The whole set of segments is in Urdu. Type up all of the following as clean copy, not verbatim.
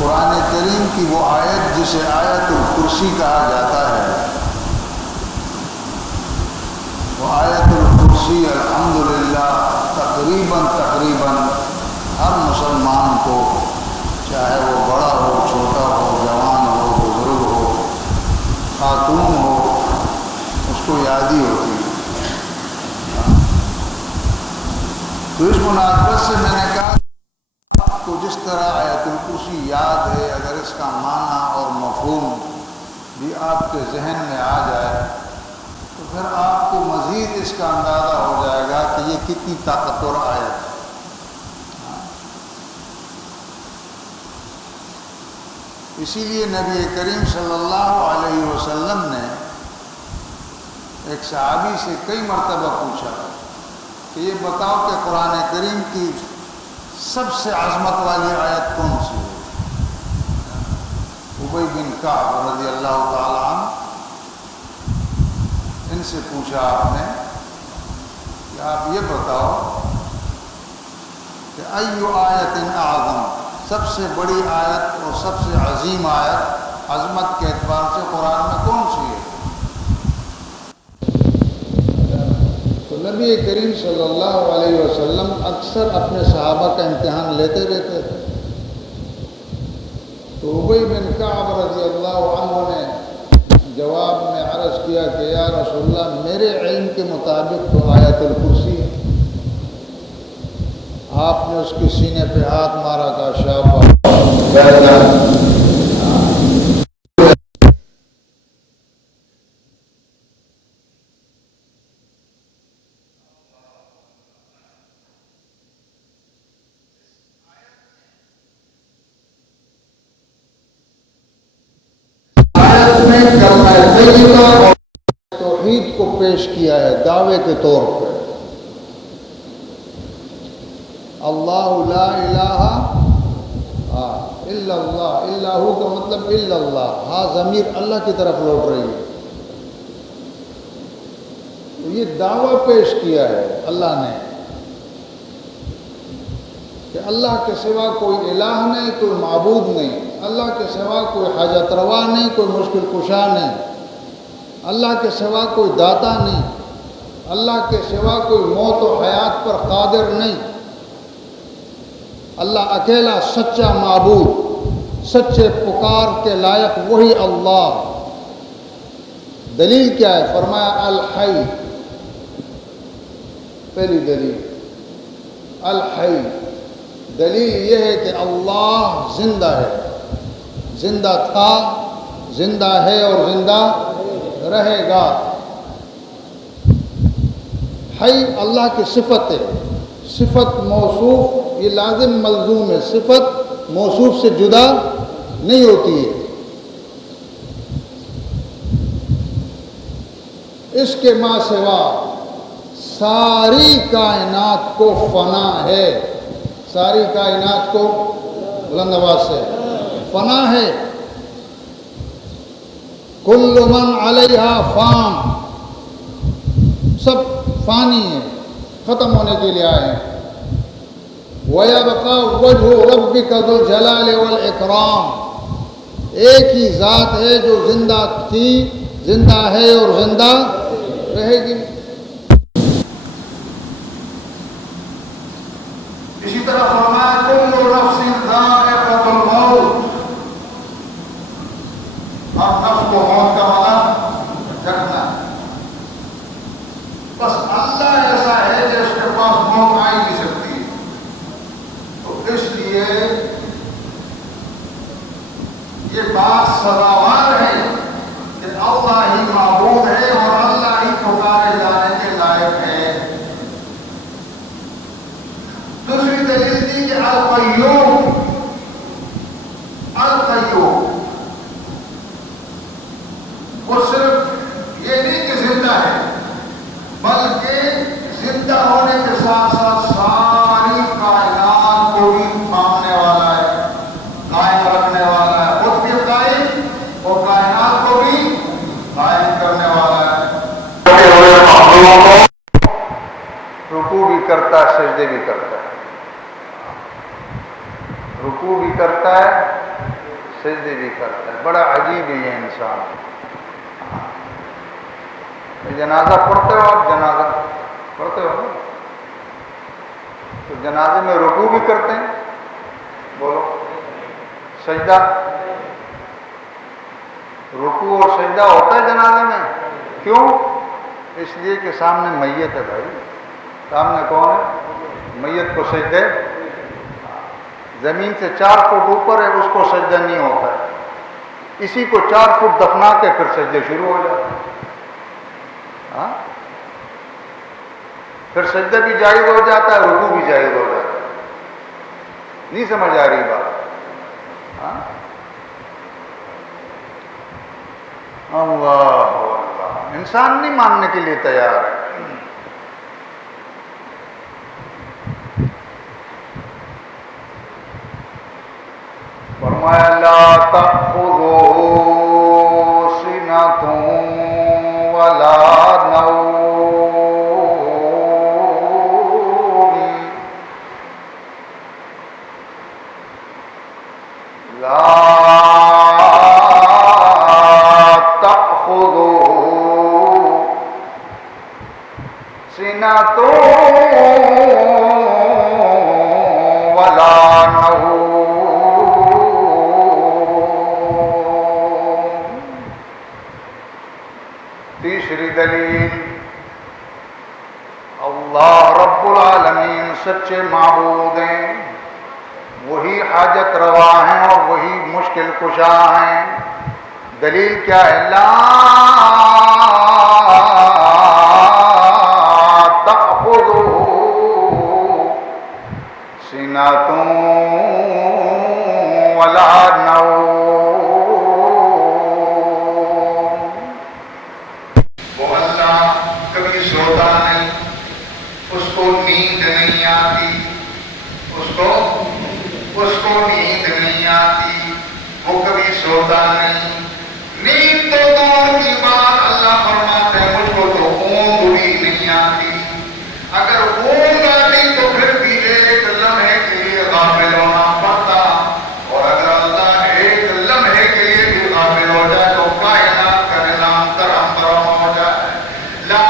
قرآن کریم کی وہ آیت جسے آیت الکرسی کہا جاتا ہے، وہ آیت الکرسی الحمدللہ تقریباً ہر مسلمان کو، چاہے وہ بڑا ہو، چھوٹا ہو، جوان ہو، بزرگ ہو، خاتون ہو، اس کو یاد ہی ہوتی ہے۔ تو اس مناسبت سے میں نے کہا آپ کو جس طرح آیت الکرسی یاد ہے، اگر اس کا معنی اور مفہوم بھی آپ کے ذہن میں آ جائے تو پھر آپ کو مزید اس کا اندازہ ہو جائے گا کہ یہ کتنی طاقتور آیت ہے۔ اسی لیے نبی کریم صلی اللہ علیہ وسلم نے ایک صحابی سے کئی مرتبہ پوچھا کہ یہ بتاؤ کہ قرآن کریم کی سب سے عظمت والی آیت کون سی ہے؟ ابی بن کعب رضی اللہ تعالی عنہ، ان سے پوچھا آپ نے کہ آپ یہ بتاؤ کہ ایو آیت اعظم، سب سے بڑی آیت اور سب سے عظیم آیت عظمت کے اعتبار سے قرآن میں کون سی ہے؟ تو نبی کریم صلی اللہ علیہ وسلم اکثر اپنے صحابہ کا امتحان لیتے رہتے تھے۔ تو ابی بن کعب رضی اللہ عنہ نے جواب میں عرض کیا کہ یا رسول اللہ، میرے علم کے مطابق تو آیت الکرسی ہے۔ آپ نے اس کے سینے پہ ہاتھ مارا، کا شاباش۔ آیت میں کلمہ طیبہ اور توحید کو پیش کیا ہے دعوے کے طور پر۔ اللہ لا الہ الا اللہ، الا ہو کا مطلب الا اللہ، ہاں ضمیر اللہ کی طرف لوٹ رہی ہے۔ تو یہ دعویٰ پیش کیا ہے اللہ نے کہ اللہ کے سوا کوئی الہ نہیں، کوئی معبود نہیں، اللہ کے سوا کوئی حاجت روا نہیں، کوئی مشکل کشا نہیں، اللہ کے سوا کوئی داتا نہیں، اللہ کے سوا کوئی موت و حیات پر قادر نہیں۔ اللہ اکیلا سچا معبود، سچے پکار کے لائق وہی اللہ۔ دلیل کیا ہے؟ فرمایا الحی، پہلی دلیل الحی، دلیل یہ ہے کہ اللہ زندہ ہے، زندہ تھا، زندہ ہے اور زندہ رہے گا۔ حی اللہ کی صفت ہے، صفت موصوف یہ لازم ملزوم ہے، صفت موصوف سے جدا نہیں ہوتی ہے۔ اس کے ما سوا ساری کائنات کو فنا ہے، ساری کائنات کو بلند آواز سے فنا ہے۔ کل من علیہا فان، سب فانی ہے، ختم ہونے کے لیے آئے ہیں۔ وَيَبْقَى وَجْهُ رَبِّكَ ذُو الْجَلَالِ وَالْإِكْرَامِ، ایک ہی ذات ہے جو زندہ تھی، زندہ ہے اور زندہ رہے گی۔ اسی طرح فرمایا كُلُّ نَفْسٍ ذَائِقَةُ الْمَوْتِ، ہر نفس کو موت کا مزہ چکھنا ہے۔ بس اللہ ایسا ہے جو اس کے پاس موت آ ہی نہیں سکتی، تو اس لیے یہ بات سزاوار ہے کہ اللہ ہی معبود ہے اور اللہ ہی پکارے جانے کے لائق ہے۔ دوسری دلیل دی کہ القیوم، القیوم وہ صرف یہ نہیں کہ زندہ ہے، بلکہ زندہ ہونے کے ساتھ ساتھ ساری کائنات کو بھی تھامنے والا ہے، قائم رکھنے والا ہے، خود بھی قائم اور کائنات کو بھی قائم کرنے والا ہے۔ رکوع بھی کرتا ہے، سجدے بھی کرتا ہے، رکوع بھی کرتا ہے، سجدے بھی کرتا ہے. بڑا عجیب ہے یہ انسان. جنازہ پڑھتے ہو آپ؟ جنازہ پڑھتے ہو تو جنازے میں رکوع بھی کرتے ہیں؟ بولو. سجدہ، رکوع اور سجدہ ہوتا ہے جنازے میں. کیوں؟ اس لیے کہ سامنے میت ہے بھائی. سامنے کون ہے؟ میت کو سجدے زمین سے 4 فٹ اوپر ہے، اس کو سجدہ نہیں ہوتا ہے. اسی کو 4 فٹ دفنا کے پھر سجدے شروع ہو جاتے ہیں. ہاں، پھر سجدہ بھی جائز ہو جاتا ہے، رکوع بھی جائز ہو جاتا ہے. نہیں سمجھ آ رہی بات؟ ہاں، اللہ اللہ. انسان نہیں ماننے کے لیے تیار ہے. فرمایا لا تأخذه سنة ولا نوم. لا تأخذه سنة ولا نوم. تیسری دلیل، اللہ رب العالمین سچے معبود ہیں، وہی حاجت روا ہیں اور وہی مشکل کشا ہیں. دلیل کیا ہے؟ لا تأخذه سنة ولا نوم. وہ اللہ کبھی سوتا نہیں، اس کو نیند نہیں آتی، اس کو نیند نہیں آتی، وہ کبھی سوتا نہیں. نیند تو دور کی بات، اللہ فرماتے ہیں مجھ کو تو اونگ بھی نہیں آتی. اگر اونگ آتی تو پھر بھی ایک لمحے کے لیے غافل ہونا پڑتا، اور اگر اللہ ایک لمحے کے لیے بھی غافل ہو جائے تو کائنات کا نظام ترہم برہم ہو جائے. لا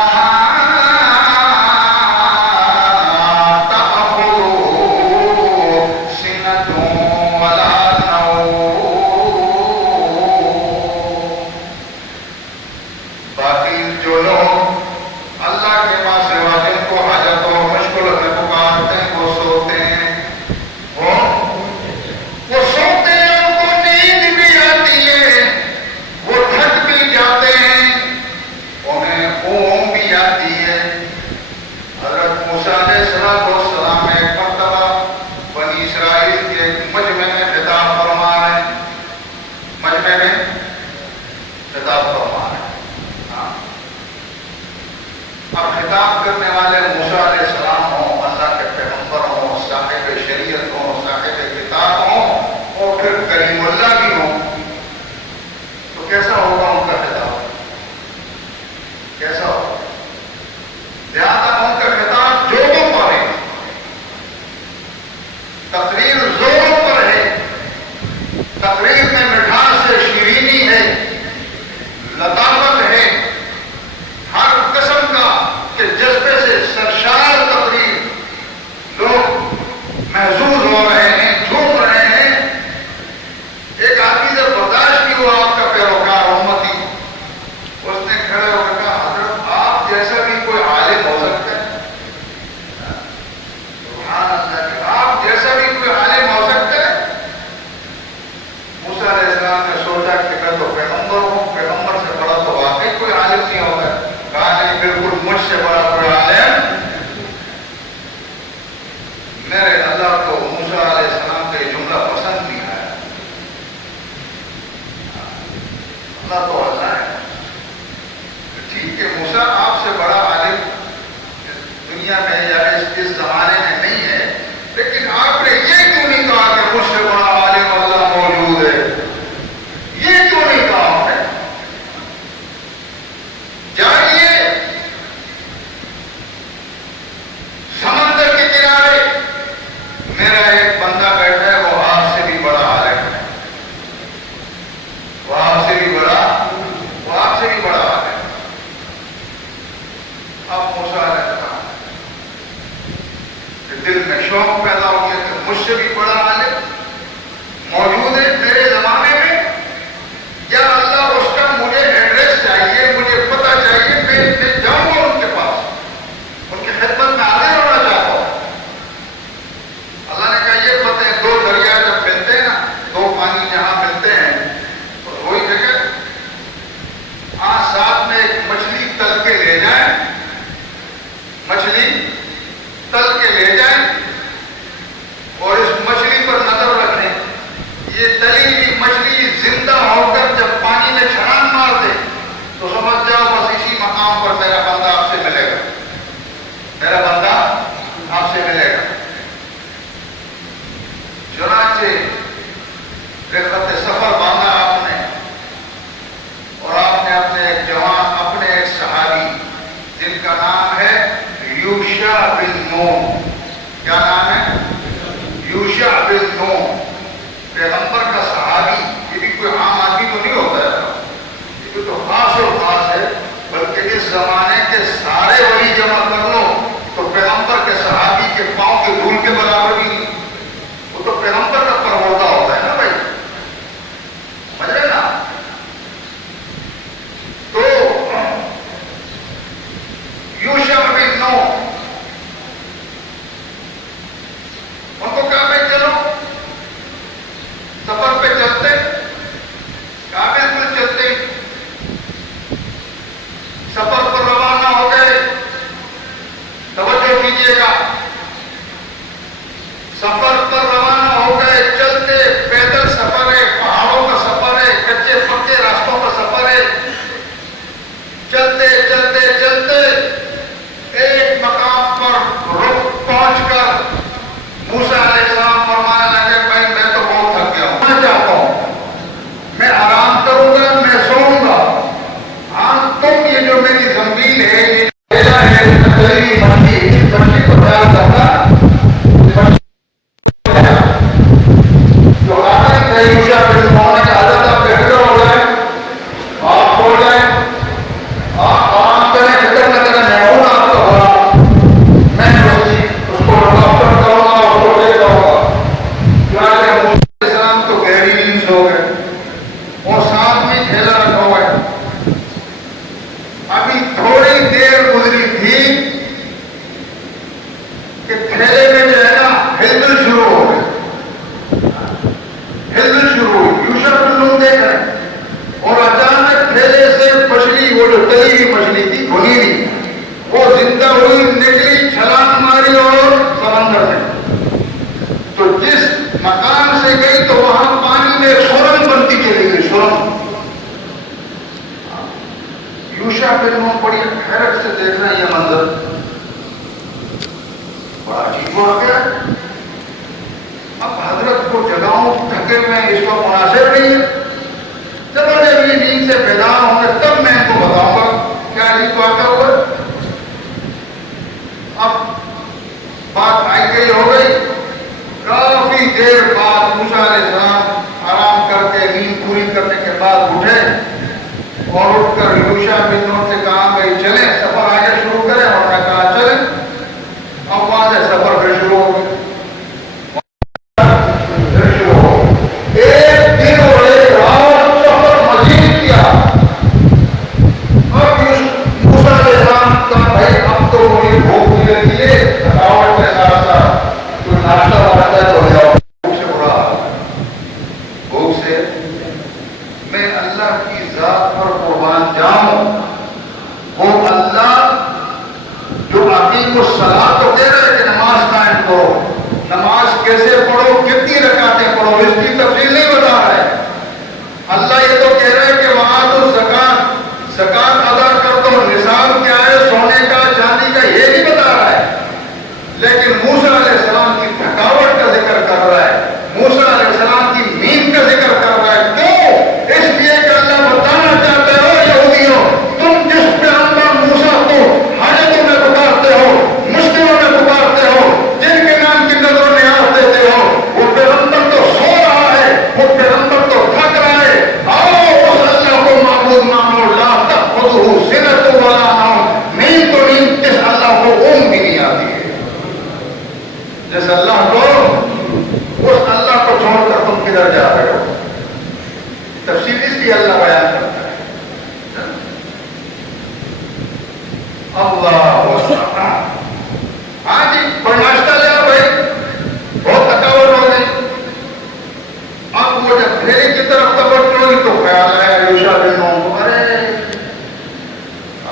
محظوظ ہو رہے ہیں، جھوم رہے ہیں. ایک اب موسیٰ علیہ السلام دل میں شوق پیدا ہو گیا کہ مجھ سے بھی بڑا عالم موجود ہے میرے زمانے میں، یا اللہ اس کا مجھے ایڈریس چاہیے، مجھے پتہ چاہیے، میں جاؤں گا ان کے پاس، ان کی خدمت میں حاضر ہونا چاہتا ہوں۔ اللہ نے کہا یہ پتہ ہے دو دریا جب ملتے ہیں نا، دو پانی جہاں ملتے ہیں تو وہی جگہ ساتھ میں ایک مچھلی تل کے لے جائیں، مچھلی تل کے لے جائیں اور اس مچھلی پر نظر رکھیں، یہ تلی ہوئی مچھلی زندہ ہو کر جب پانی میں چھلانگ مار دے تو سمجھ جاؤ بس اسی مقام پر میرا بندہ آپ سے ملے گا، میرا بندہ آپ سے ملے گا۔ چنانچہ رخت سفر باندھا آپ نے، اور آپ نے اپنے ایک جوان، اپنے ایک صحابی جن کا نام ہے یوشع بن نون، کیا نام ہے؟ یوشع بن نون، پیغمبر کا صحابی، یہ بھی کوئی عام آدمی تو نہیں ہوتا ہے، یہ بھی تو خاص اور خاص ہے، بلکہ اس زمانے کے سارے ولی جمع کر لو تو پیغمبر کے صحابی کے پاؤں کے دھول کے برابر بھی نہیں، وہ تو پیغمبر کا پروردہ ہوتا ہے نا بھائی، سمجھ رہے نا؟ تو یوشع بن نون ان کو کہا بھائی چلو سفر پہ چلتے، کہا بالکل چلتے، سفر پر روانہ ہو گئے۔ توجہ کیجیے گا، سفر پر روانہ ہو گئے، چلتے، پیدل سفر ہے، پہاڑوں کا سفر ہے، کچے پکے راستوں کا سفر ہے، چلتے چلتے چلتے ایک مقام پر رک پہنچ کر موسیٰ علیہ السلام فرمانے لگے بھائی میں تو بہت تھک گیا ہوں، میں چاہتا ہوں میں آرام کروں گا، میں سوؤں گا، ہاں تم یہ جو میری زمین ہے، یہ میرا ہے، تقریبی مچھلی، اس مچھلی کو خیال کرنا، جو آخر ہے یوشع بن نون نے کہا حضرت آپ بہتر ہو جائیں، آپ سو جائیں، آپ آرام کریں، فکر نہ کریں، میں ہوں آپ کا بھلا، میں اس کو ڈاکٹر کروں گا، اس کو لے جاؤں گا۔ چنانچہ موسیٰ علیہ السلام تو گہری نیند سو گئے اور ساتھ میں تھیلا رکھا ہوا ہے۔ ابھی تھوڑی دیر گزری تھی کہ تھیلے میں جو ہے نا ہلچل شروع ہو گئی، ہلچل شروع ہوئی، یوشع بن نون دیکھ رہے ہیں اور اچانک تھیلے سے مچھلی، وہ جو تلی ہوئی مچھلی تھی بھنی ہوئی، وہ زندہ ہوئی، نکلی، چھلانگ ماری اور سمندر میں، تو جس مکان سے گئی تو وہاں پانی میں ایک سرنگ بنتی چلی گئی، سرنگ۔ یوشع بن نون بڑی حیرت سے دیکھ رہے ہیں یہ منظر، بڑا عجیب واقعہ ہے۔ اب حضرت کو جگاؤں، تھکے ہوئے ہیں، اس کو مناسب نہیں ہے، جب یہ نیند سے بیدار ہوں گے تب میں ان کو بتاؤں گا کیا عجیب واقعہ ہوا۔ اب بات آئی گئی ہو گئی، کافی دیر بعد موسیٰ علیہ السلام آرام کر کے نیند پوری کرنے کے بعد اٹھے اور اٹھ کر یوشع بن نون سے کہا بھائی چلیں سفر آگے شروع کریں، اور میں کہا چلیں۔ اب وہاں سے سفر پھر شروع ہو گیا، ایک دن اور ایک رات سفر مزید کیا۔ اب موسیٰ علیہ السلام کہا بھائی اب تو مجھے بھوک بھی لگی ہے، تھکاوٹ کے ساتھ ساتھ کوئی ناشتہ بناتا ہے تو جاؤ، بھوک سے برا حال، بھوک سے میں اللہ کی ذات پر قربان جاؤں، وہ اللہ جو اقیم الصلاۃ تو کہہ رہے کہ نماز قائم کرو، نماز کیسے پڑھو، کتنی رکعتیں پڑھو، اس کی تفصیل نہیں بتا رہا ہے اللہ، یہ تو کہہ رہا ہے کہ وآتوا الزکوٰۃ، زکوٰۃ ادا کر دو، نصاب کیا ہے سونے کا چاندی کا یہ نہیں بتا رہا ہے، لیکن موسیٰ علیہ السلام کی تھکاوٹ کا ذکر کر رہا ہے، موسیٰ علیہ السلام کی نیند کا ذکر کر رہا ہے۔ کیوں؟ اس لیے کہ اللہ بتانا چاہتے ہو یہودیوں، تم جس پیغمبر موسیٰ کو حاجتوں میں پکارتے ہو، مشکلوں میں پکارتے ہو، جن کے نام کی نظر و نیاز دیتے ہو، وہ پیغمبر تو سو رہا ہے، وہ پیغمبر تو تھک رہا ہے، آؤ اس اللہ کو معبود مانو، لا تأخذہ اللہ اکبر. ہاں جی کوئی ناشتہ لیا بھائی, بہت تھکاوٹ ہو گئی. اب وہ جب پھیری کی طرف توجہ ہوئی تو خیال آیا عائشہ بن ارے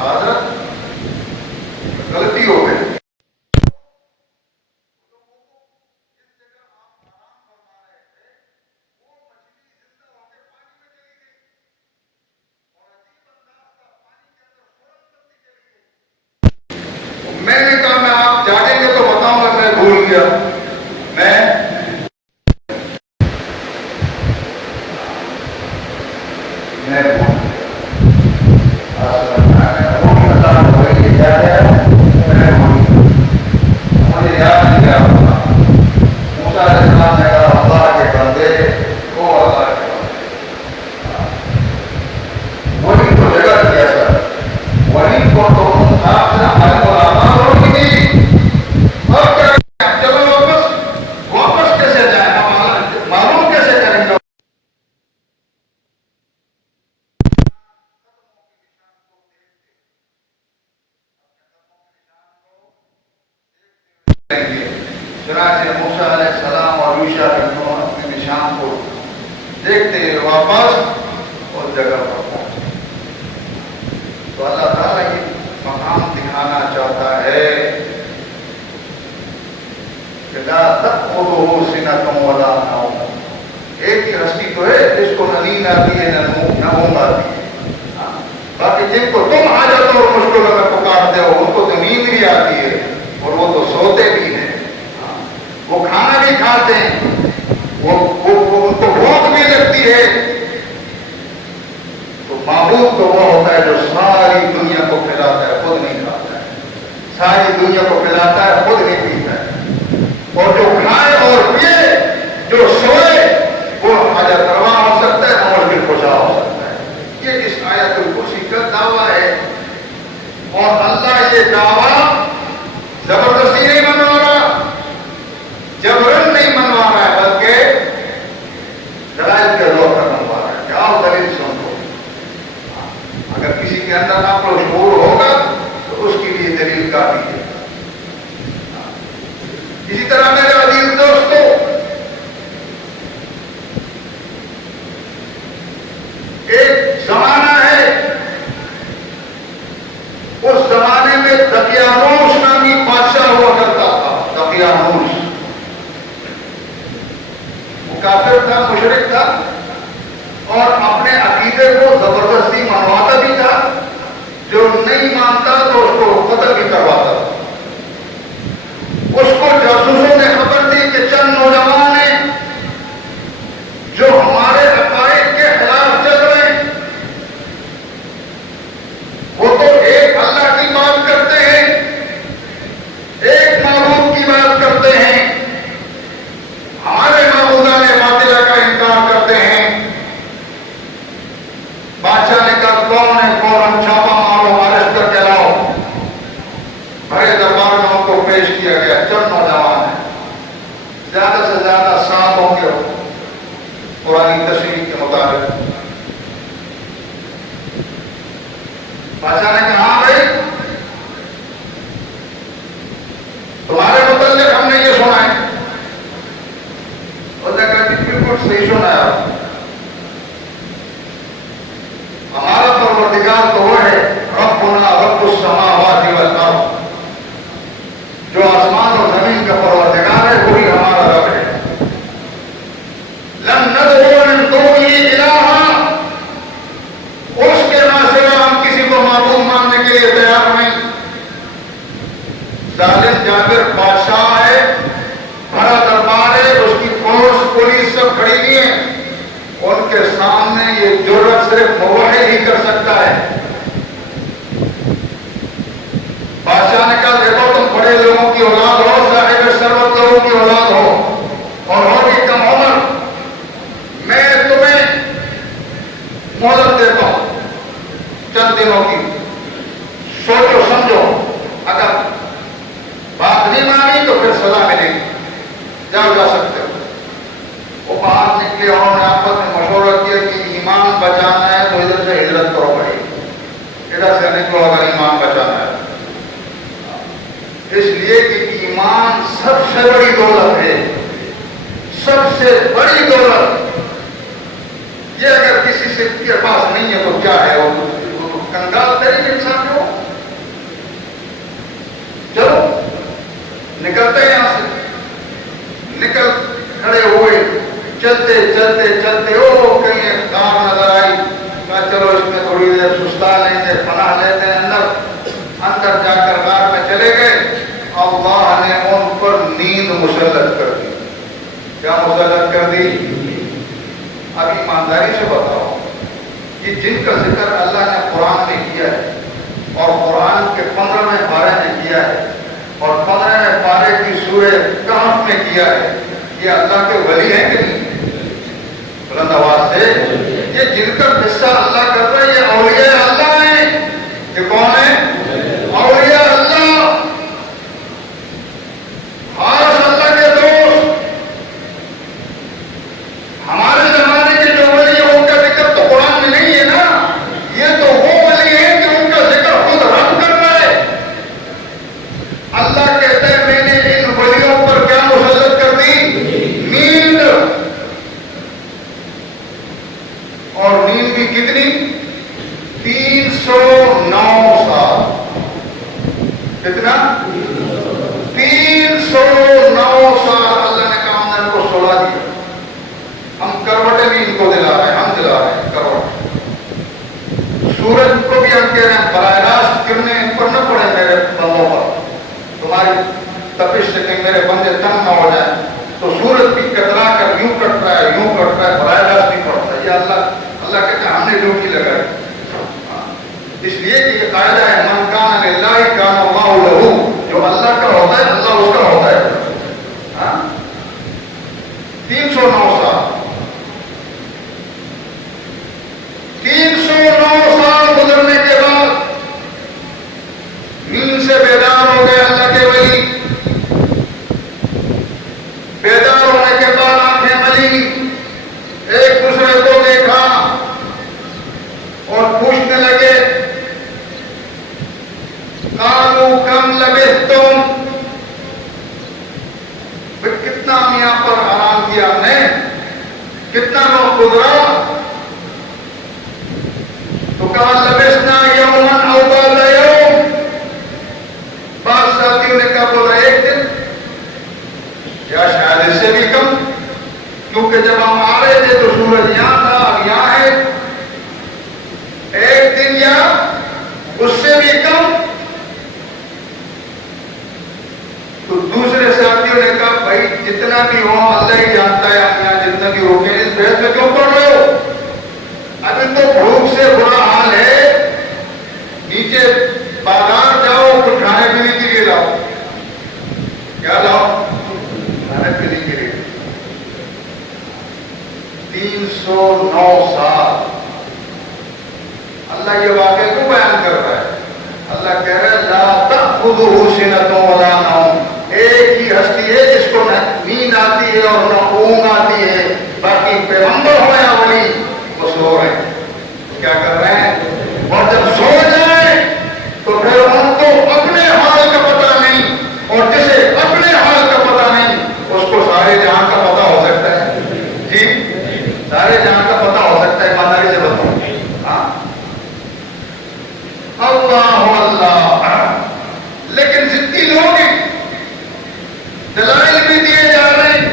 حضرت غلطی ہو گئی. میں نے کہا میں آپ جانیں گے تو بتاؤں گا, میں بھول گیا. چنانچہ موسیٰ علیہ السلام اور یوشع اپنے نشان کو دیکھتے ہوئے واپس اس جگہ پر پہنچے. تو اللہ تعالیٰ یہ مقام دکھانا چاہتا ہے کہ لا تأخذہ سنۃ ولا نوم. ایک ہی ہستی تو ہے جس کو نہ نیند آتی ہے نہ اونگ آتی ہے. باقی جن کو تم حاجتوں اور مشکلوں میں پکارتے ہو ان کو تو نیند بھی آتی ہے اور وہ تو سوتے بھی ہیں, وہ کھانا بھی کھاتے ہیں, وہ ان کو بھوک بھی لگتی ہے. تو معبود تو وہ ہوتا ہے جو ساری دنیا کو کھلاتا ہے, خود نہیں کھاتا ہے, ساری دنیا کو کھلاتا ہے, خود نہیں پیتا ہے, اور جو کھائے اور پیے, جو سوئے, وہ حاجت روا ہو سکتا ہے اور بھی خوشا ہو سکتا ہے. یہ اس آیت الکرسی کا دعویٰ ہے. اور اللہ یہ دعویٰ زبردستی نہیں منوا رہا, جبرن نہیں منوا رہا ہے, بلکہ دلائل کے زور پر منوا رہا ہے. کیا دلیل سن لو, اگر کسی کے اندر آپ کو شعور ہوگا تو اس کے لیے دلیل کافی ہے. اسی طرح میرے عزیز دوستو, ایک زمانہ ہے, اس زمانے میں دقیانوس نامی بادشاہ ہوا کرتا تھا. دقیانوس وہ کافر تھا, مشرک تھا, اور اپنے عقیدے کو زبردستی منواتا بھی تھا. جو نہیں مانتا تو اس کو قتل بھی کرواتا تھا. اس کو جاسوسوں نے خبر دی کہ چند نوجوان ہیں جو ہمارے عقائد کے خلاف چل رہے ہیں. وہ تو ایک اللہ کی بات کرتے ہیں, ایک معبود کی بات کرتے ہیں, ہمارے معبودان باطلہ کا انکار کرتے ہیں. بادشاہ نے کہا کون ہے, فوراً چھاپا مارو, ارسٹ کر کے لاؤ. بڑے دربار میں ان کو پیش کیا گیا. چند نوجوان ہیں, زیادہ سے زیادہ 7 ہوں گے قرآن تشریح کے مطابق. بادشاہ نے کہا ہاں بھائی, تمہارے متعلق ہم نے یہ سنا ہے. اور نے کہا کہ بالکل صحیح سنا ہے, ہمارا پروردگار تو وہ ہے ربنا رب السماوات والارض, جو آسمان اور زمین کا پروردگار ہے وہی ہمارا رب ہے. لن ندعو من دونه الہا, اس کے سوا ہم کسی کو معبود ماننے کے لیے تیار نہیں. ظالم جابر بادشاہ ہے, بڑا دربار ہے, اس کی فورس پولیس سب کھڑی ہوئی ہے. ان کے سامنے یہ جرأت صرف موحد ہی کر سکتا ہے. بادشاہ نے کہا دیکھو تم بڑے لوگوں کی اولاد ہو, صاحب ثروت لوگوں کی اولاد ہو, اور ہو بھی کم عمر, میں تمہیں مہلت دیتا ہوں چند دنوں کی, سوچو سمجھو, اگر بات نہیں مانی تو پھر سزا ملے گی, جاؤ جا سکتے ہو. وہ باہر نکلے, انہوں نے آپس میں مشورہ کیا کہ ایمان بچانا ہے تو ادھر سے ہجرت کرو بھائی, اس لیے کہ ایمان سب سے بڑی دولت ہے، سب سے بڑی دولت۔ یہ اگر کسی سے کے پاس نہیں ہے تو کیا ہے، وہ کنگال ترین انسان کو۔ چلو نکلتے ہیں یہاں سے، نکل کھڑے ہوئے، چلتے چلتے چلتے او کہیں ایک کار نظر آئی، کہا چلو اس میں تھوڑی دیر سستا لیں گے، پناہ لیتے ہیں اندر جا کر کار میں چلے گئے۔ اللہ نے ان پر نیند مسلط کر دی۔ کیا مسلط کر دی؟ اب ایمانداری سے بتاؤ، یہ جن کا ذکر اللہ نے قرآن میں کیا ہے اور قرآن کے 15ویں پارے میں کیا ہے اور 15ویں پارے کی سورہ کہف میں کیا ہے، یہ اللہ کے ولی ہیں کہ نہیں؟ بلند آواز سے، یہ جن کا قصہ اللہ کر رہا ہے یہ اولیاء اللہ ہیں۔ یہ کون ہے؟ اولیاء اللہ، خاص اللہ کے دوست۔ ہمارے زمانے کے جو ولی ہیں ان کا ذکر تو قرآن میں نہیں ہے نا، یہ تو وہ ولی ہیں کہ ان کا ذکر خود رب کر رہا ہے۔ اللہ کہتا ہے میں نے ان ولیوں پر کیا مسلط کر دی؟ نیند۔ اور نیند بھی کتنی؟ 309 سال۔ کتنا؟ 309 سال اللہ نے کہا ہم نے ان کو سلا دیا۔ ہم کروٹیں بھی ان کو دلا رہے ہیں، ہم دلا رہے ہیں کروٹ۔ سورج کو بھی ہم کہہ رہے ہیں براہ راست کرنے ان پر نہ پڑے میرے بندوں پر، تمہاری تپش سے کہیں میرے بندے تنگ نہ ہو جائیں، تو سورج بھی کترا کر یوں کٹ رہا ہے یوں کٹ رہا ہے، براہ راست نہیں پڑتا۔ یہ اللہ کہتے ہیں ہم نے ڈیوٹی لگائی۔ اس لیے کہ یہ قاعدہ ہے من کان للہ کان اللہ لہ، جو اللہ کا ہوتا ہے اللہ اس کا ہوتا ہے۔ 309 سال، 309 سال گزرنے کے بعد نیند سے بیدار ہو گئے اللہ کے ولی۔ بیدار ہونے کے بعد آنکھیں ملی، ایک دوسرے کو دیکھا اور پوچھنے لگے قالوا کم لبثتم، کتنا میاں پر آرام کیا ہم نے، کتنا وقت گزرا؟ تو کہا لبثنا یوما او بعض یوم، بعض ساتھیوں نے کہا بولا ایک دن یا شاید اس سے بھی کم، کیونکہ جب ہم آ رہے تھے تو سورج یہاں تھا، اب یہاں ہے، ایک دن یا اس سے بھی کم۔ تو دوسرے ساتھیوں نے کہا بھائی جتنا بھی ہو اللہ ہی جانتا ہے، ہم یہاں جتنا بھی روکے اس بحث میں کیوں پڑھ رہے ہو؟ ابھی تو بھوک سے برا حال ہے، نیچے بازار جاؤ کچھ کھانے پینے کے لیے لاؤ۔ کیا لاؤ؟ کھانے پینے کے لیے۔ 309 سال اللہ یہ واقعہ کو بیان کر رہا ہے۔ اللہ کہہ رہا ہے لا تأخذہ سنۃ ولا نوم، ایک ہی ہستی ہے جس کو نہ نیند آتی ہے اور نہ اونگ آتی ہے، باقی پیغمبر ہو یا ولی وہ سو رہے ہیں۔ کیا کر رہے ہیں؟ اور جب سو جائیں تو پھر ان کو اپنے حال کا پتہ نہیں، اور جسے اپنے حال کا پتہ نہیں اس کو سارے جہاں کا پتہ ہو سکتا ہے۔ جی سارے جہاں کا پتہ ہو سکتا ہے، ایمانداری سے بتاؤ۔ اللہ اللہ، لیکن جتنی لوگ ہیں دلائل بھی دیے جا رہے ہیں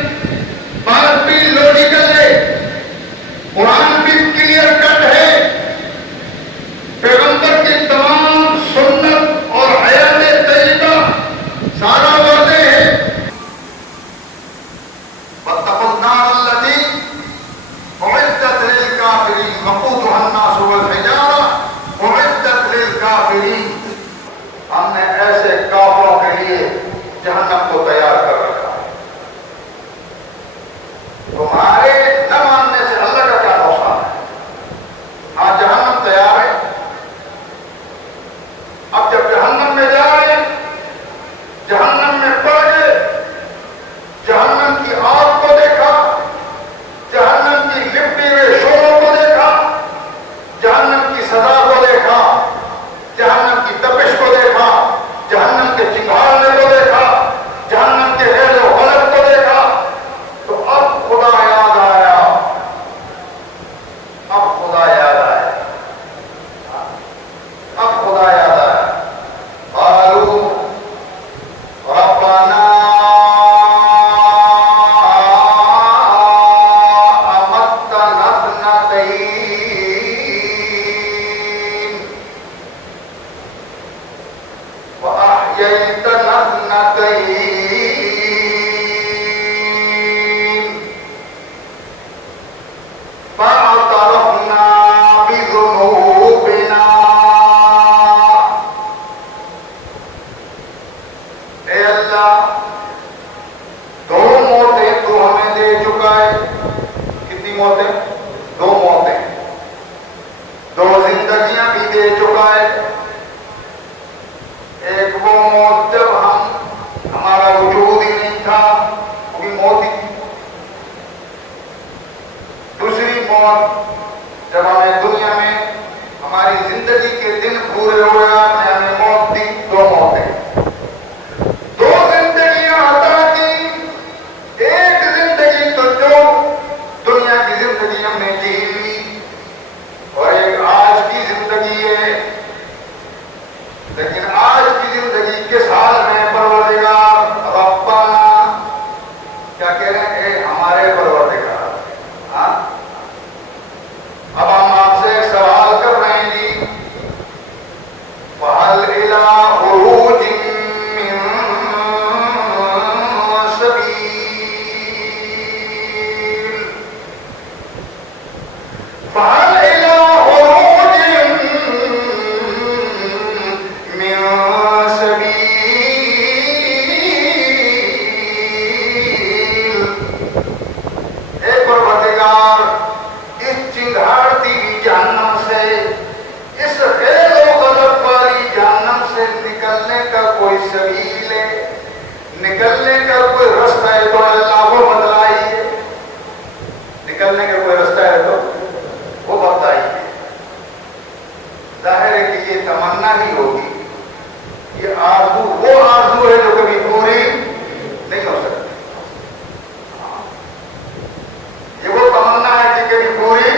اثنتين فاعترفنا بذنوبنا. اے اللہ دو موتیں تو ہمیں دے چکا ہے. کتنی موتیں؟ دو موتیں. دو زندگیاں بھی دے چکا ہے. ایک وہ موت جب ہمارا وجود ہی نہیں تھا، وہ بھی موت ہی تھی. دوسری موت جب ہمیں دنیا میں ہماری زندگی کے دن پورے ہو گیا میں ہمیں موت دی. دو موتیں، دو زندگیاں عطا کی. ایک زندگی تو جو دنیا کی زندگی ہم نے جی لی، اور ایک آج کی زندگی ہے. لیکن آج کی زندگی کے سال میں پروردگار ربنا کیا کہہ رہے ہیں؟ اے ہمارے پروردگار. ہاں اب ہم آپ سے ایک سوال کر رہے ہیں جی. فَهَلْ إِلَىٰ خُرُوجٍ مِّن سَبِيلٍ فَهَلْ إِلَىٰ خُرُوجٍ مِّن سَبِيلٍ. اے پروردگار اس چنگھاڑتی ہوئی جہنم سے، اس غیر و غضب والی جہنم سے نکلنے کا کوئی سبیل ہے، نکلنے کا کوئی رستہ ہے تو اللہ وہ بتلائیے. نکلنے کا کوئی رستہ ہے تو وہ بتائیے. ظاہر ہے کہ یہ تمنا ہی ہوگی، یہ آرزو وہ آرزو ہے جو کبھی پوری نہیں ہو سکتی. یہ وہ تمنا ہے کہ کبھی پوری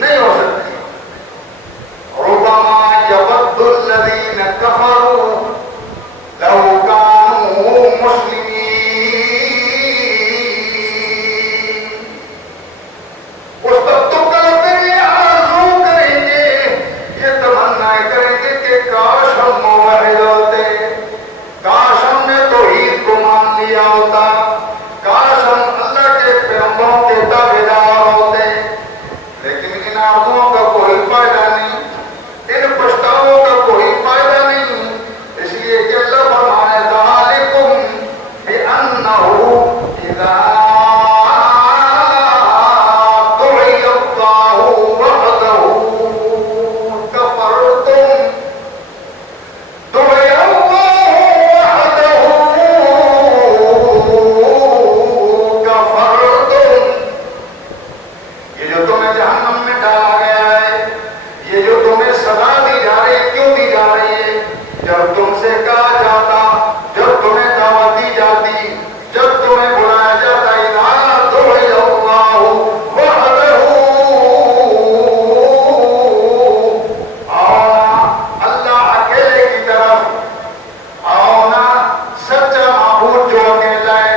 نہیں ہو سکتی. ربما یود الذین کفروا لو کانوا مسلمین. اس وقت تو کافر یہ آرزو کریں گے، یہ تمنا کریں گے کہ کاش ہم موحد ہوتے، کاش ہم نے توحید کو مان لیا ہوتا، کاش ہم اللہ کے پیغمبروں کے تابعدار ہوتے. لیکن ان آرزوؤں کا کوئی فائدہ نہیں، ان پچھتاووں کا کوئی فائدہ نہیں. اس لیے کہ اللہ فرمانے ذالکم بأنہ اذا دعی اللہ وحدہ کفرتم. دعی اللہ وحدہ کفرتم. یہ جو تمہیں جہنم میں ڈالا گیا ہے، یہ جو تمہیں سزا دی جا رہی ہے، کیوں دی جا رہی ہے؟ جب تم سے کہا جاتا، جب تمہیں دعوت دی جاتی، جب تمہیں بلایا جاتا اذا دعی اللہ وحدہ، آؤ نا اللہ اکیلے کی طرف، آؤ نا سچا معبود جو اکیلا ہے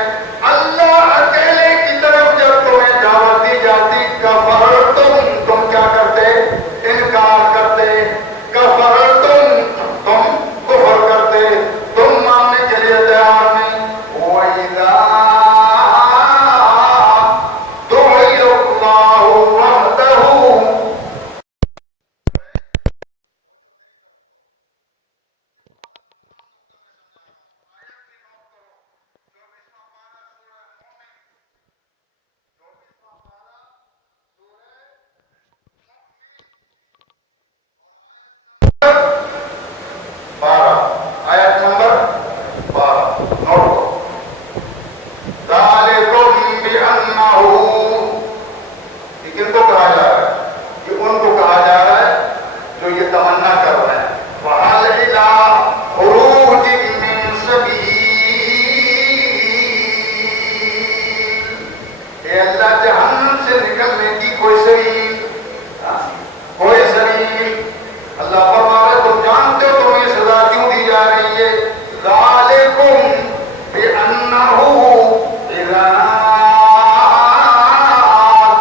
اللہ اکیلے کی طرف جب تمہیں دعوت دی جاتی، کفرتم تم کیا کرتے؟ انکار کرتے. کفرتم تم کفر کرتے، تم ماننے کے لیے تیار نہیں. وَإِذَا دُعِيَ اللَّهُ وَحْدَهُ. آیت نمبر 12 نوٹ کرو. ذالکم بأنہ، یہ کن کو کہا جا رہا ہے؟ یہ ان کو کہا جا رہا ہے جو یہ تمنا کر رہے ہیں. فَهَلْ إِلَىٰ خُرُوجٍ مِّن سَبِيلٍ. اے اللہ جہنم سے نکلنے کی کوئی سبیل، کوئی سبیل. اللہ فرما رہے تم جانتے ہو تمہیں سزا کیوں دی جا رہی ہے. ذالکم بأنہ اذا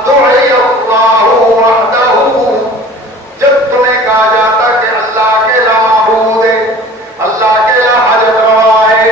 دعی اللہ وحدہ. جب تمہیں کہا جاتا کہ اللہ اکیلا معبود ہے، اللہ اکیلا حاجت روا ہے،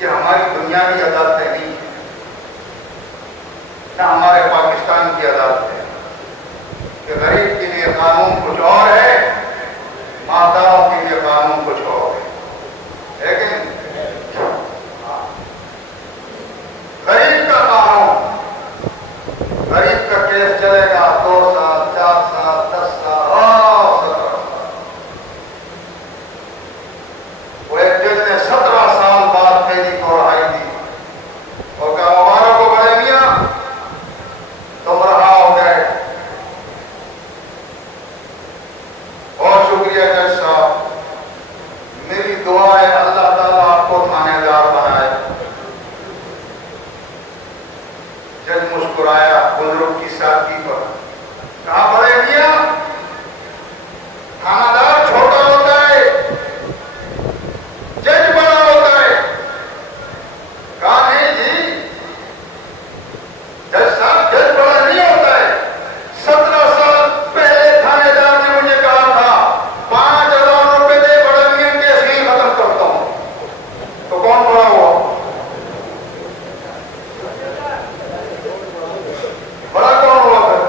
یہ ہماری دنیاوی عدالتیں نہیں ہیں، نہ ہمارے پاکستان کی عدالت ہے کہ غریب کے لیے قانون کچھ اور ہے، ماتاؤں کے لیے قانون کچھ اور ہے، لیکن غریب کا قانون، غریب کا کیس چلے گا 2 سال 4 سال 10 سال اور 17 سال۔ وہ ایک جج نے 17 سال بعد قیدی کو رہائی دی اور کہا مبارک ہو بڑے میاں، تم رہا ہو گئے، اور شکریہ جج صاحب، میری دعا ہے اللہ تعالیٰ آپ کو تھانے دار بنائے۔ جج مسکرایا بزرگ کی سادگی پر، کہا بڑے میاں تھانہ دار چھوٹا ہوتا ہے، جج بڑا ہوتا ہے۔ کہا نہیں جی جج صاحب، جج بڑا نہیں ہوتا ہے، 17 سال پہلے تھانے دار نے مجھے کہا تھا 5,000 روپے دے بڑے میاں کیس نہیں ختم کرتا ہوں، تو کون بڑا ہوا؟ بڑا کون ہوا پھر؟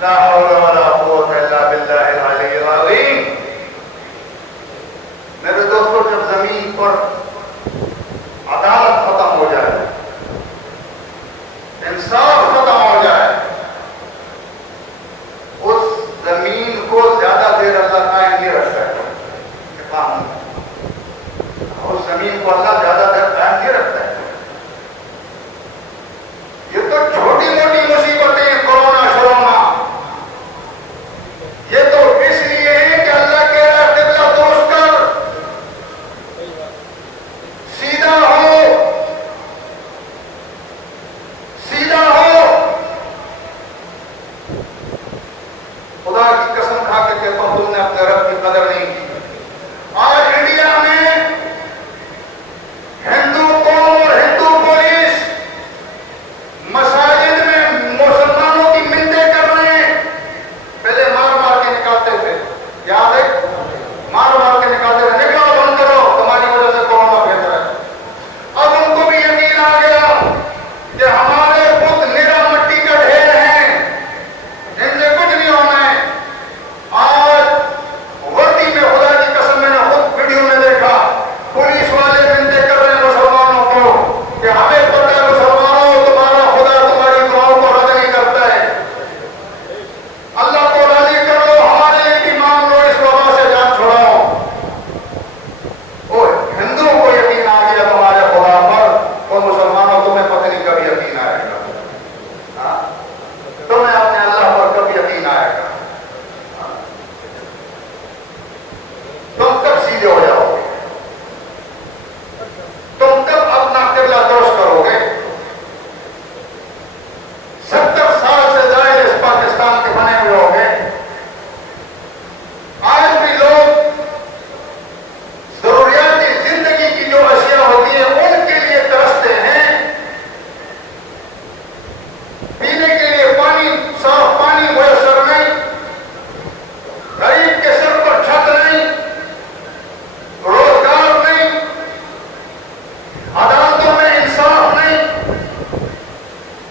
لا حول ولا قوت الا باللہ العلی العظیم۔ میرے دوستو، جب زمین پر عدالت ختم ہو جائے، انصاف ختم ہو جائے، اس زمین کو زیادہ دیر اللہ قائم نہیں رکھتا ہے، اس زمین کو اللہ زیادہ دیر قائم نہیں رکھتا ہے۔ یہ تو چھوٹی موٹی مصیبتیں، کورونا شرونا، یہ تو اس لیے ہے کہ اللہ کہہ رہا ہے قبلہ درست کر، سیدھا ہو، سیدھا ہو۔ خدا کی قسم کھا کے کہتا ہوں تم نے اپنے رب کی قدر نہیں کی۔ آج انڈیا میں ہندو قوم اور ہندو پولیس مساجد میں مسلمانوں کی منتیں کر رہے ہیں۔ پہلے مار مار کے نکالتے تھے، یاد ہے؟ مار مار کے نکالتے تھے، نکلو بند کرو، تمہاری وجہ سے کورونا پھیل رہا ہے۔ اب ان کو بھی یقین آ گیا کہ ہمارے بت میرا مٹی کا ڈھیر ہے، ان سے کچھ نہیں ہونا ہے۔ آج وردی میں خدا کی قسم میں نے خود ویڈیو میں دیکھا، پولیس والے منتیں کر رہے ہیں مسلمانوں کو کہ ہمیں پتہ ہے مسلمانوں تمہارا خدا تمہاری دعاؤں کو رد نہیں کرتا ہے، اللہ کو راضی کر لو، ہمارے لیے بھی مانگ لو، اس وبا سے جان چھڑاؤ۔ اور ہندوؤں کو یقین آ گیا تمہارے خدا پر، اور مسلمانوں تمہیں پتہ نہیں کب یقین آئے گا، تمہیں اپنے اللہ پر کب یقین آئے گا، تم کب سیدھے ہو جاؤ گے، تم کب اپنا قبلہ درست کرو گے؟ 70 سال سے زائد اس پاکستان کے بنے ہوئے ہو گئے، آج بھی لوگ ضروریاتی زندگی کی جو اشیاء ہوتی ہیں ان کے لیے ترستے ہیں، پینے کے لیے پانی، صاف پانی میسر نہیں، غریب کے سر پر چھت نہیں، روزگار نہیں، عدالتوں میں انصاف نہیں،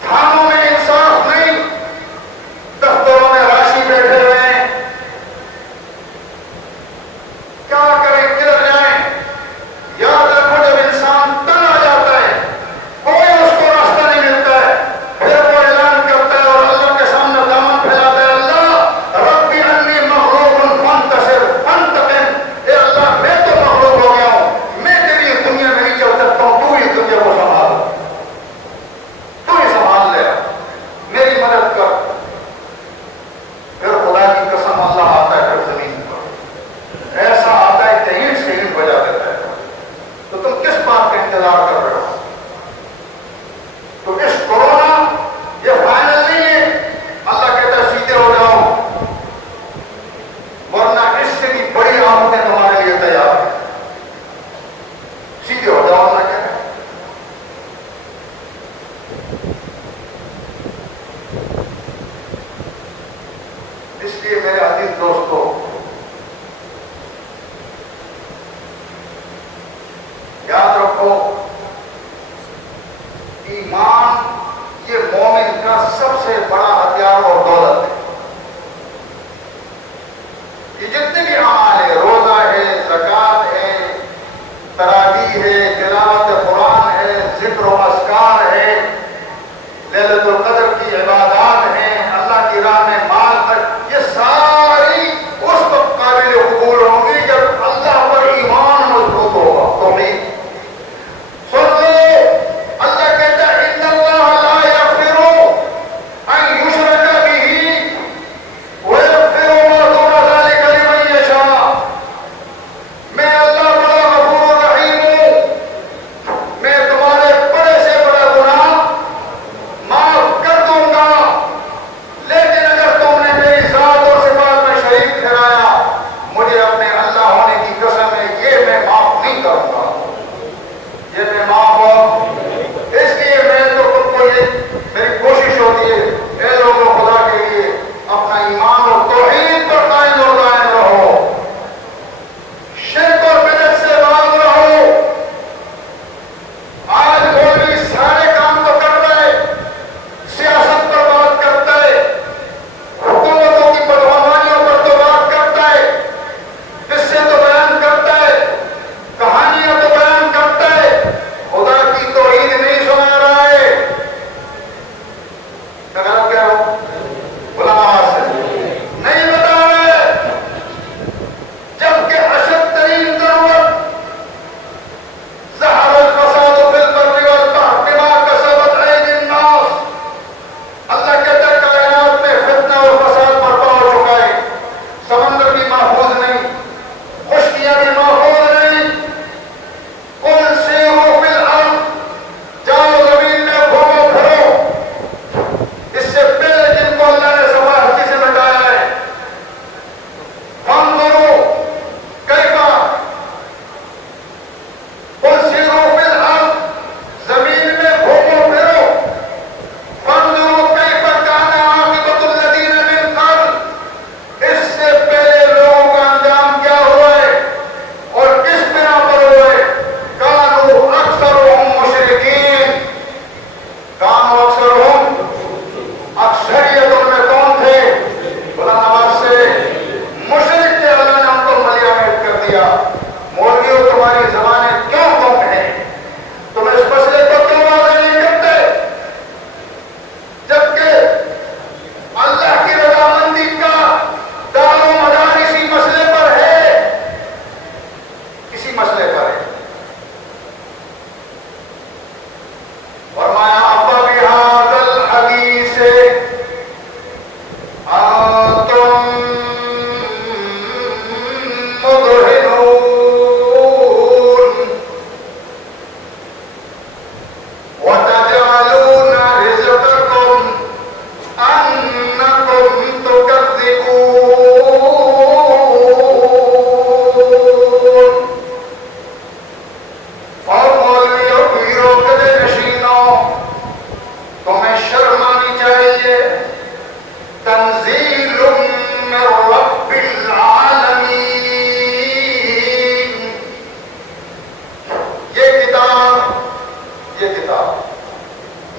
تھانوں میں انصاف نہیں، دفتروں میں راشی بیٹھے ہوئے ہیں۔ کیا کریں، کدھر جائیں؟ یاد رکھو جب انسان تن آ جاتا ہے، کوئی اس کو راستہ نہیں ملتا ہے، پھر وہ اعلان کرتا ہے اور اللہ کے سامنے دامن پھیلاتا ہے، اللہ ربی انی مغلوب فانتصر فانتقم، اے اللہ میں تو مغلوب ہو گیا ہوں، میں تیری اس دنیا میں نہیں چل سکتا ہوں، تو ہی دنیا کو سنبھال، تو ہی سنبھال لے، میری مدد کر۔ پھر خدا کی قسم اللہ آتا ہے پھر زمین پر، ایسا آتا ہے کہ اینٹ سے اینٹ بجا دیتا ہے۔ تو تم کس بات کا انتظار کر رہے ہو؟ تو اس کورونا یہ فائنل نہیں ہے، اللہ کہتا ہے سیدھے ہو جاؤ، ورنہ اس سے بھی بڑی آفتیں تمہارے لیے تیار ہیں، سیدھے ہو جاؤ، اللہ کہتا ہے۔ اس لیے میرے عزیز دوستو، رکھو. ایمان یہ مومن کا سب سے بڑا ہتھیار اور دولت ہے. یہ جتنے بھی اعمال ہے، روزہ ہے، زکوٰۃ ہے، تراویح ہے، تلاوت قرآن ہے، ذکر و اذکار ہے، لیلۃ القدر کی عبادات ہیں، اللہ کی راہ میں مال تک، یہ ساری اس وقت قابل قبول ہوں گی جب اللہ پر ایمان مضبوط ہوگا. توحید سن لو، اللہ کہتا ہے ان اللہ لا یغفر ان یشرک بہ ویغفر ما دون ذلک لمن یشاء. میں اللہ بڑا غفور رحیم ہوں، میں تمہارے بڑے سے بڑا گناہ معاف کر دوں گا، لیکن اگر تم نے میری ذات اور صفات میں شریک ٹھہرایا، مجھے اپنے اللہ ہونے کی قسم ہے یہ میں معاف نہیں کروں گا، یہ میں معاف ہوں. اس لیے میں تو خود کو یہ میری کوشش ہوتی ہے، اے لوگوں خدا کے لیے اپنا ایمان اور توحید پر قائم اور قائم رہو، شرک اور بدعت سے باز رہو. آج مولوی سارے کام تو کر رہے، سیاست پر بات کرتا ہے، حکومتوں کی بدعنوانیوں پر تو بات کرتا ہے، قصے تو بیان کرتا ہے، کہانیاں تو بیان کرتا ہے، خدا کی توحید نہیں سنا رہا ہے. کیا ہو علماء سے نہیں بتا رہے، جبکہ اشد ترین ضرورت ظہر الفساد فی البر والبحر بما کسبت ایدی الناس. اللہ کہتا ہے کائنات میں فتنہ اور فساد برپا ہو چکا ہے، سمندر بھی محفوظ نہیں، خشکیاں بھی محفوظ نہیں. قل سیروا فی الارض، جاؤ زمین میں گھومو پھرو. اس سے پہلے جن کو اللہ نے سوا ہستی سے بچایا ہے، فانظروا کیف، قل سیروا فی الارض، زمین میں گھومو پھرو. فانظروا کیف کان عاقبۃ الذین من قبل، اس سے پہلے لوگوں کا انجام کیا ہوا ہے اور کس بنا پر ہوا ہے. کانوا اکثرهم مشرکین، کانوا اکثرهم، اکثریت ان میں کون تھے؟ بلند آواز سے مشرک تھے. اللہ نے ان کو ملیا میٹ کر دیا. مولویوں تمہاری زبانیں کیوں گم ہیں؟ تم اس مسئلے کو کیوں واضح نہیں کرتے؟ جبکہ اللہ کی رضامندی کا دار و مدار اسی مسئلے پر ہے، اسی مسئلے پر ہے. فرمایا افا بہذا الحدیث انتم مدہنون وتجعلون رزقکم انکم تکذبون. اور مولویوں پیروں گدے نشینوں، تمہیں شرم آنی چاہیے. تنزیل من رب العالمین، یہ کتاب،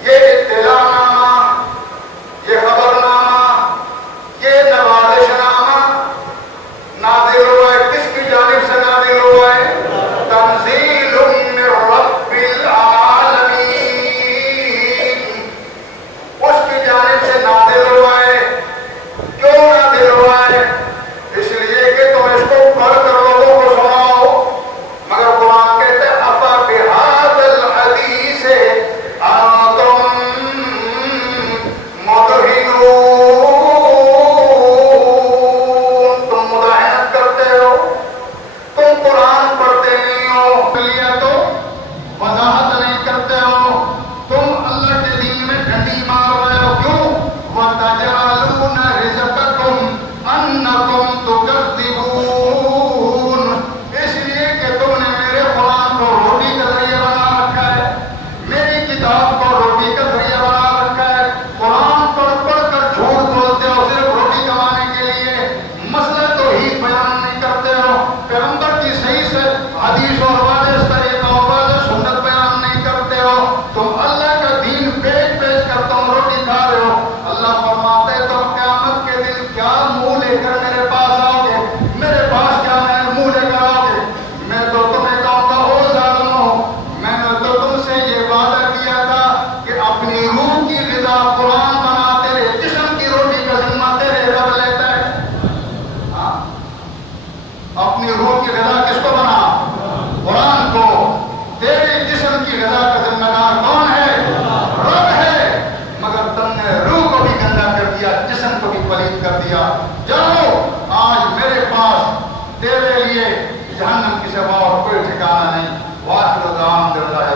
یہ اطلاع نامہ، یہ خبر نامہ، یہ نوازش نامہ نازل ہوا ہے. کس کی جانب سے نازل ہوا ہے؟ تنزیل من رب العالمین، اس کی جانب سے نازل ہوا ہے. کیوں نازل ہوا ہے؟ اس لیے کہ تم اس کو پڑھ کر لوگوں کو سناؤ. مگر قرآن کہتے ہیں افا بہذا الحدیث انتم مدہنون. تم مداہنت کرتے ہو، تم قرآن پڑھتے نہیں ہو، تو وضاحت نہیں کرتے ہو، تم اللہ کے دین میں ڈنڈی مار رہے ہو. کیوں؟ وَتَجْعَلُونَ رِزْقَكُمْ أَنَّكُمْ تُكَذِّبُونَ. اس لیے کہ تم نے میرے قرآن کو روٹی کا ذریعہ بنا رکھا ہے، میری کتاب کو روٹی کا ذریعہ بنا رکھا ہے. قرآن پڑھ پڑھ کر جھوٹ بولتے ہو صرف روٹی کمانے کے لیے، مسئلہ توحید بیان نہیں کرتے ہو. پیغمبر کی صحیح سے حدیث اور واضح طریقہ اور واضح سنت جہنم کی سوا اور کوئی ٹھکانہ نہیں. واخر دعوانا الحمدللہ